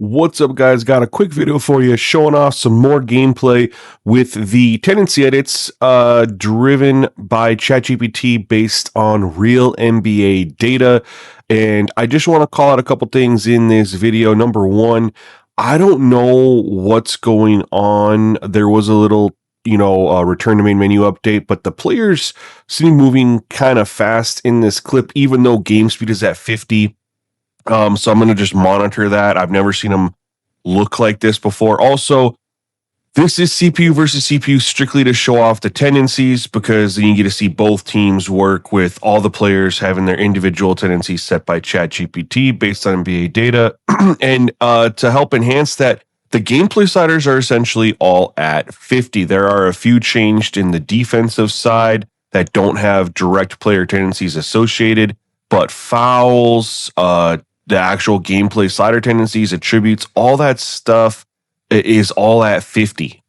What's up, guys? Got a quick video for you showing off some more gameplay with the tendency edits driven by ChatGPT based on real NBA data. And I just want to call out a couple things in this video. Number one, I don't know what's going on. There was a little, return to main menu update, but the players seem moving kind of fast in this clip, even though game speed is at 50. So I'm going to just monitor that. I've never seen them look like this before. Also, this is CPU versus CPU strictly to show off the tendencies, because then you get to see both teams work with all the players having their individual tendencies set by ChatGPT based on NBA data. And to help enhance that, the gameplay sliders are essentially all at 50. There are a few changed in the defensive side that don't have direct player tendencies associated, but fouls, the actual gameplay slider tendencies, attributes, all that stuff is all at 50.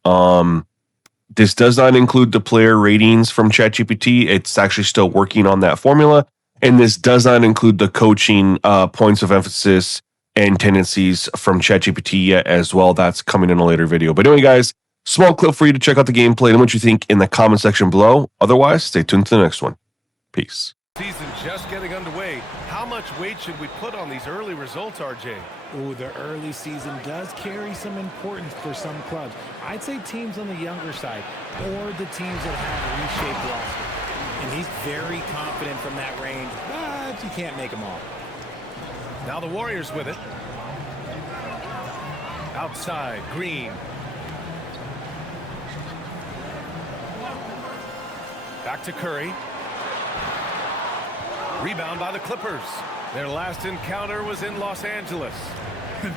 This does not include the player ratings from ChatGPT. It's actually still working on that formula. And this does not include the coaching points of emphasis and tendencies from ChatGPT yet as well. That's coming in a later video. But anyway, guys, small clip for you to check out the gameplay and what you think in the comment section below. Otherwise, stay tuned to the next one. Peace. Season just getting underway. How much weight should we put on these early results, RJ? Oh, the early season does carry some importance for some clubs. I'd say teams on the younger side, or the teams that have reshaped rosters. And he's very confident from that range, but you can't make them all. Now the Warriors with it. Outside, Green. Back to Curry. Rebound by the Clippers. Their last encounter was in Los Angeles.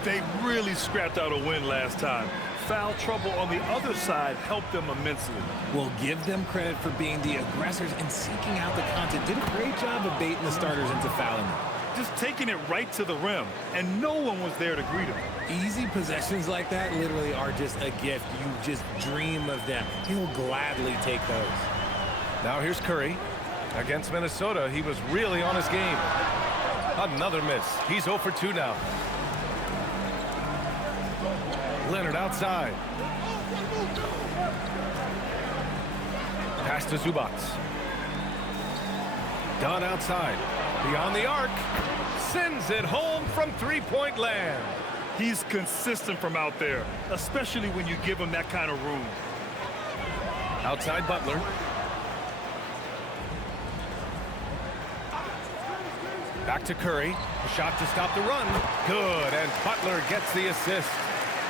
They really scrapped out a win last time. Foul trouble on the other side helped them immensely. We'll give them credit for being the aggressors and seeking out the content. Did a great job of baiting the starters into fouling them. Just taking it right to the rim, and no one was there to greet him. Easy possessions like that literally are just a gift. You just dream of them. He'll gladly take those. Now here's Curry. Against Minnesota, he was really on his game. Another miss. He's 0 for 2 now. Leonard outside. Pass to Zubac. Dunn outside. Beyond the arc. Sends it home from three-point land. He's consistent from out there, especially when you give him that kind of room. Outside Butler. Back to Curry. A shot to stop the run. Good, and Butler gets the assist.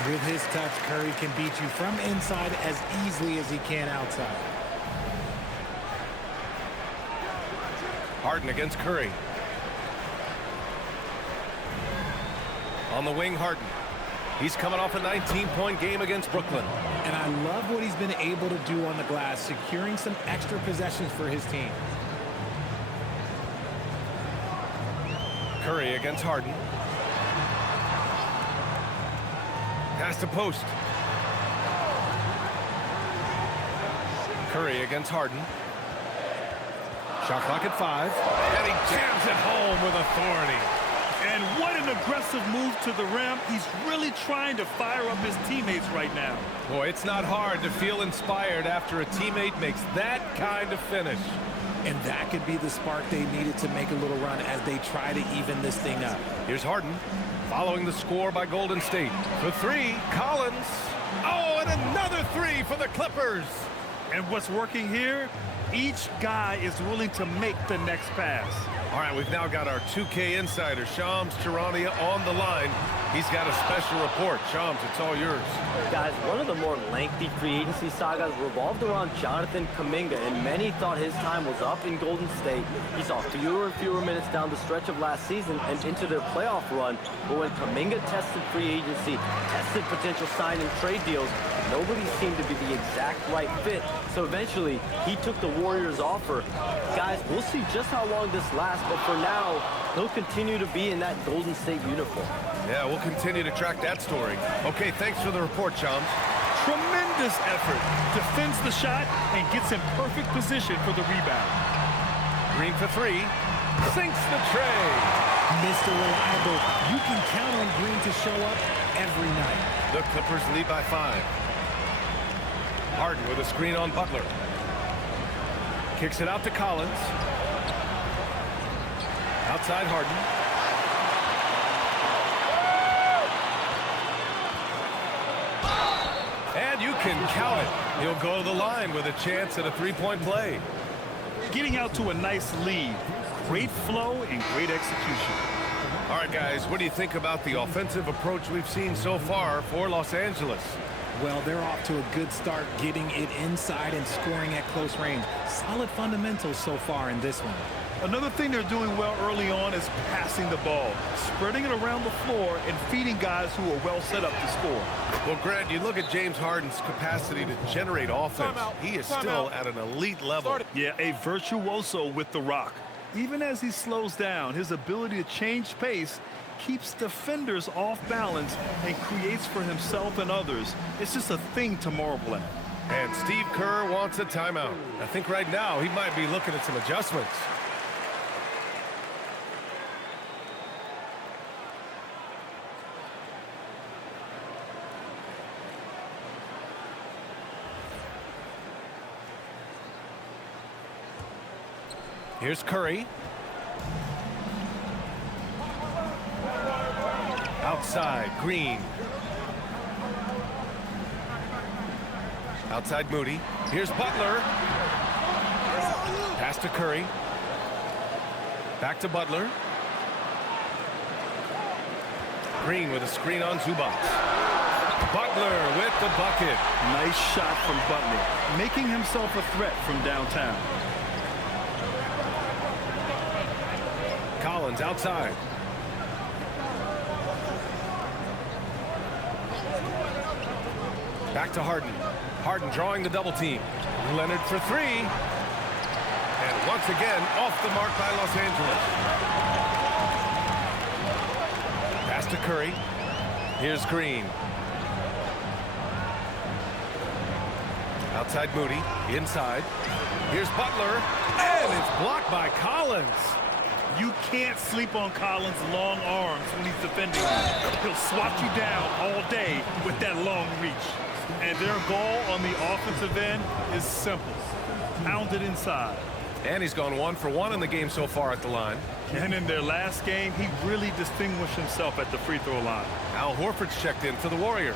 With his touch, Curry can beat you from inside as easily as he can outside. Harden against Curry. On the wing, Harden. He's coming off a 19-point game against Brooklyn. And I love what he's been able to do on the glass, securing some extra possessions for his team. Curry against Harden. Pass to post. Curry against Harden. Shot clock at 5. And he jams it home with authority. And what an aggressive move to the rim. He's really trying to fire up his teammates right now. Boy, it's not hard to feel inspired after a teammate makes that kind of finish. And that could be the spark they needed to make a little run as they try to even this thing up. Here's Harden, following the score by Golden State. For 3, Collins. Oh, and another 3 for the Clippers. And what's working here? Each guy is willing to make the next pass. All right, we've now got our 2K insider, Shams Charania, on the line. He's got a special report. Shams, it's all yours. Guys, one of the more lengthy free agency sagas revolved around Jonathan Kuminga, and many thought his time was up in Golden State. He saw fewer and fewer minutes down the stretch of last season and into their playoff run. But when Kuminga tested free agency, tested potential sign and trade deals, nobody seemed to be the exact right fit. So eventually, he took the Warriors' offer. Guys, we'll see just how long this lasts, but for now, he'll continue to be in that Golden State uniform. Yeah, we'll continue to track that story. Okay, thanks for the report, Shams. Tremendous effort. Defends the shot and gets in perfect position for the rebound. Green for 3. Sinks the tray. Mr. Reliable, you can count on Green to show up every night. The Clippers lead by 5. Harden with a screen on Butler. Kicks it out to Collins. Outside Harden. And you can count it. He'll go to the line with a chance at a three-point play. Getting out to a nice lead. Great flow and great execution. All right, guys, what do you think about the offensive approach we've seen so far for Los Angeles? Well, they're off to a good start getting it inside and scoring at close range. Solid fundamentals so far in this one. Another thing they're doing well early on is passing the ball, spreading it around the floor and feeding guys who are well set up to score. Well, Grant, you look at James Harden's capacity to generate offense. He is still at an elite level. Yeah, a virtuoso with the rock. Even as he slows down, his ability to change pace keeps defenders off balance and creates for himself and others. It's just a thing to marvel at. And Steve Kerr wants a timeout. I think right now he might be looking at some adjustments. Here's Curry. Outside, Green. Outside, Moody. Here's Butler. Pass to Curry. Back to Butler. Green with a screen on Zubac. Butler with the bucket. Nice shot from Butler, making himself a threat from downtown. Collins outside. Back to Harden. Harden drawing the double team. Leonard for 3. And once again, off the mark by Los Angeles. Pass to Curry. Here's Green. Outside Moody. Inside. Here's Butler. And it's blocked by Collins. You can't sleep on Collins' long arms when he's defending you. He'll swat you down all day with that long reach. And their goal on the offensive end is simple. Pound it inside. And he's gone 1 for 1 in the game so far at the line. And in their last game, he really distinguished himself at the free throw line. Al Horford's checked in for the Warriors.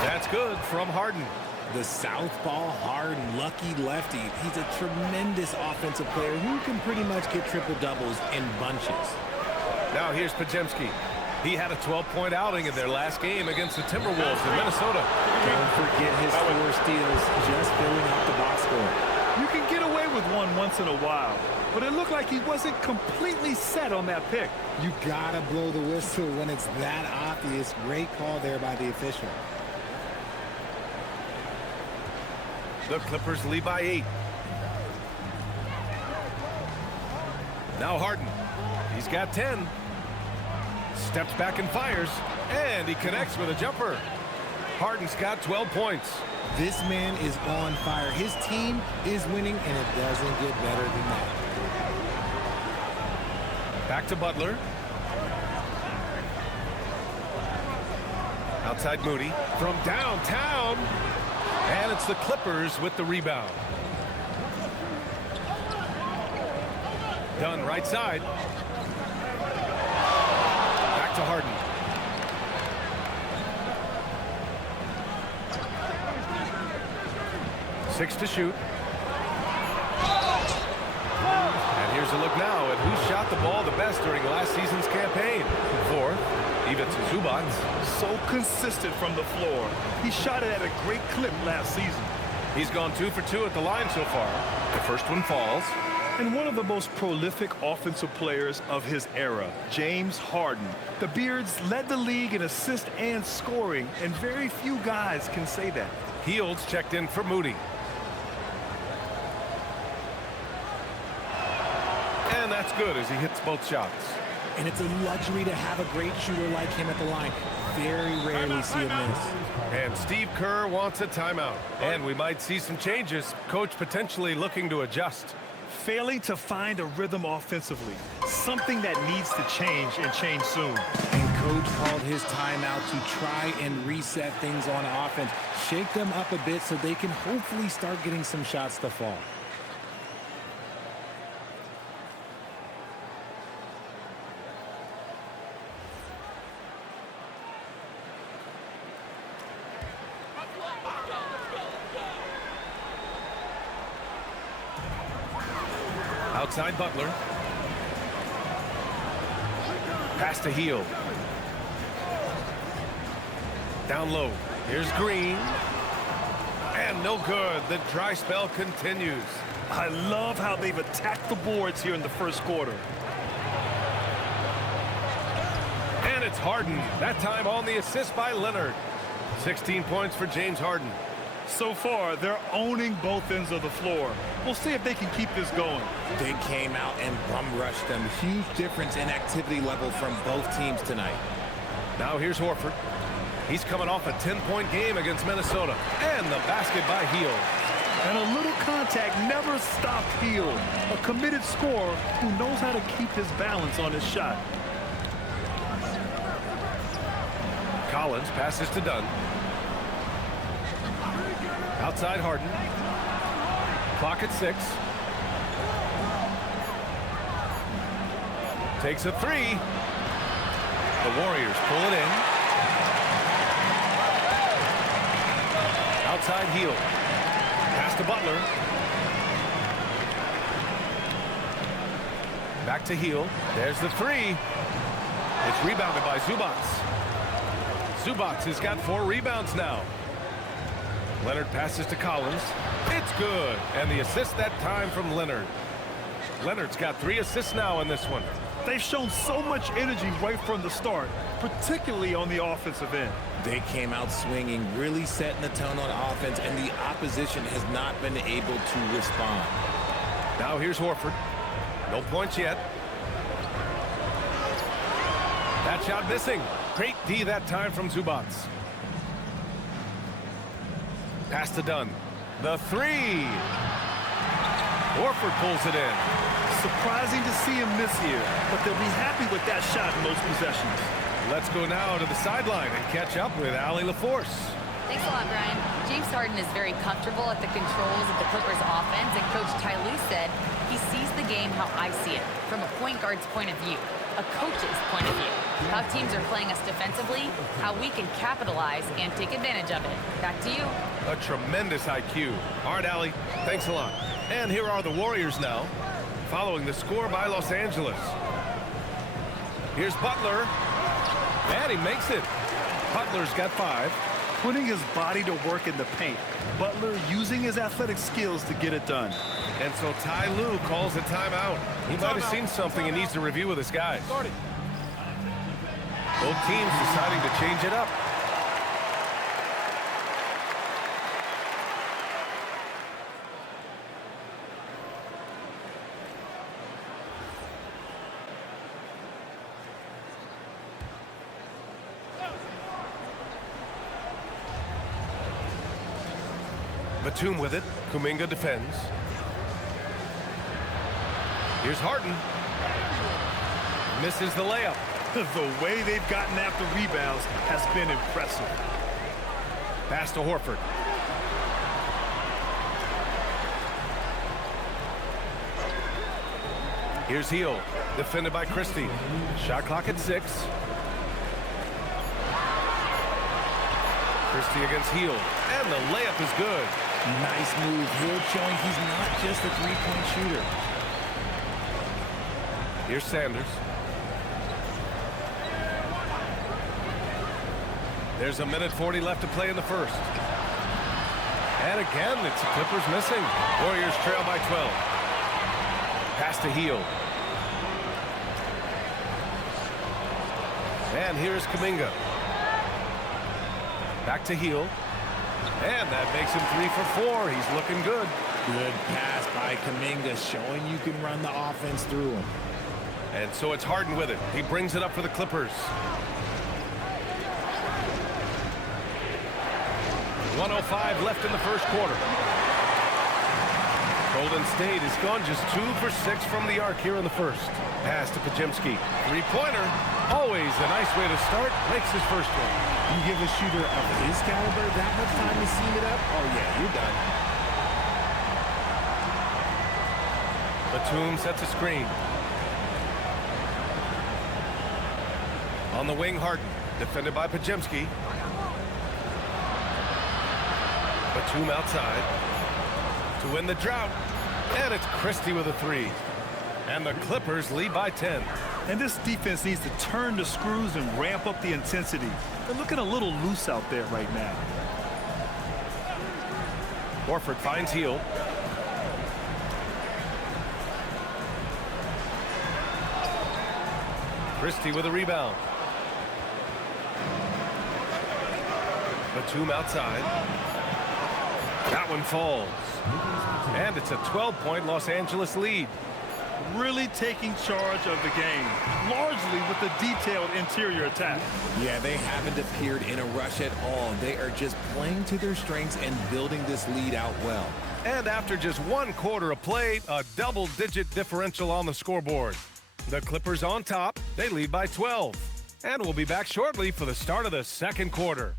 That's good from Harden. The southpaw Harden, lucky lefty. He's a tremendous offensive player who can pretty much get triple-doubles in bunches. Now here's Podziemski. He had a 12-point outing in their last game against the Timberwolves in Minnesota. Don't forget his 4 steals, just filling out the box score. You can get away with one once in a while, but it looked like he wasn't completely set on that pick. You gotta blow the whistle when it's that obvious. Great call there by the official. The Clippers lead by 8. Now Harden. He's got 10. Steps back and fires. And he connects with a jumper. Harden's got 12 points. This man is on fire. His team is winning, and it doesn't get better than that. Back to Butler. Outside Moody. From downtown. And it's the Clippers with the rebound. Dunn right side. Back to Harden. Six to shoot. And here's a look now at who shot the ball the best during last season's campaign. 4th, Ivica Zubac. So consistent from the floor. He shot it at a great clip last season. He's gone 2 for 2 at the line so far. The first one falls. And one of the most prolific offensive players of his era, James Harden. The Beards led the league in assists and scoring, and very few guys can say that. Fields checked in for Moody. And that's good as he hits both shots. And it's a luxury to have a great shooter like him at the line. Very rarely see him miss. And Steve Kerr wants a timeout. And we might see some changes. Coach potentially looking to adjust. Failing to find a rhythm offensively. Something that needs to change and change soon. And coach called his timeout to try and reset things on offense. Shake them up a bit so they can hopefully start getting some shots to fall. Outside Butler. Pass to Heel. Down low. Here's Green. And no good. The dry spell continues. I love how they've attacked the boards here in the first quarter. And it's Harden. That time on the assist by Leonard. 16 points for James Harden. So far, they're owning both ends of the floor. We'll see if they can keep this going. They came out and bum rushed them. Huge difference in activity level from both teams tonight. Now here's Horford. He's coming off a 10-point game against Minnesota. And the basket by Heel. And a little contact never stopped Heel. A committed scorer who knows how to keep his balance on his shot. Collins passes to Dunn. Outside Harden. Clock at 6. Takes a 3. The Warriors pull it in. Outside Heel. Pass to Butler. Back to Heel. There's the 3. It's rebounded by Zubac. Zubac has got 4 rebounds now. Leonard passes to Collins. It's good. And the assist that time from Leonard. Leonard's got 3 assists now in this one. They've shown so much energy right from the start, particularly on the offensive end. They came out swinging, really setting the tone on offense, and the opposition has not been able to respond. Now here's Horford. No points yet. That shot missing. Great D that time from Zubac. Pass to Dunn. The 3. Horford pulls it in. Surprising to see him miss here, but they'll be happy with that shot in most possessions. Let's go now to the sideline and catch up with Allie LaForce. Thanks a lot, Brian. James Harden is very comfortable at the controls of the Clippers offense, and Coach Ty Lue said he sees the game how I see it, from a point guard's point of view, a coach's point of view, how teams are playing us defensively, how we can capitalize and take advantage of it. Back to you. A tremendous IQ. All right, Allie, thanks a lot. And here are the Warriors now, following the score by Los Angeles. Here's Butler, and he makes it. Butler's got 5. Putting his body to work in the paint. Butler using his athletic skills to get it done. And so Ty Lue calls a timeout. He might have seen something he needs to review with his guys. Both teams deciding to change it up. Batum with it. Kuminga defends. Here's Harden. Misses the layup. The way they've gotten after rebounds has been impressive. Pass to Horford. Here's Heel. Defended by Christie. Shot clock at 6. Christie against Heel. And the layup is good. Nice move. Hill showing he's not just a three-point shooter. Here's Sanders. There's a minute 40 left to play in the first. And again, it's the Clippers missing. Warriors trail by 12. Pass to Heel. And here's Kuminga. Back to Heel. And that makes him 3 for 4. He's looking good. Good pass by Kuminga, showing you can run the offense through him. And so it's Harden with it. He brings it up for the Clippers. 1:05 left in the first quarter. Golden State has gone just 2 for 6 from the arc here in the first. Pass to Pajemski. Three-pointer. Always a nice way to start. Makes his first one. You give a shooter of his caliber that much time to seam it up, oh yeah, you're done. Batum sets a screen. On the wing, Harden. Defended by Pajemski. Batum outside. To win the drought. And it's Christie with a three. And the Clippers lead by 10. And this defense needs to turn the screws and ramp up the intensity. They're looking a little loose out there right now. Horford finds Hield. Christie with a rebound. Batum outside. That one falls. And it's a 12-point Los Angeles lead. Really taking charge of the game, largely with the detailed interior attack. Yeah, they haven't appeared in a rush at all. They are just playing to their strengths and building this lead out well. And after just 1 quarter of play, a double-digit differential on the scoreboard. The Clippers on top. They lead by 12. And we'll be back shortly for the start of the second quarter.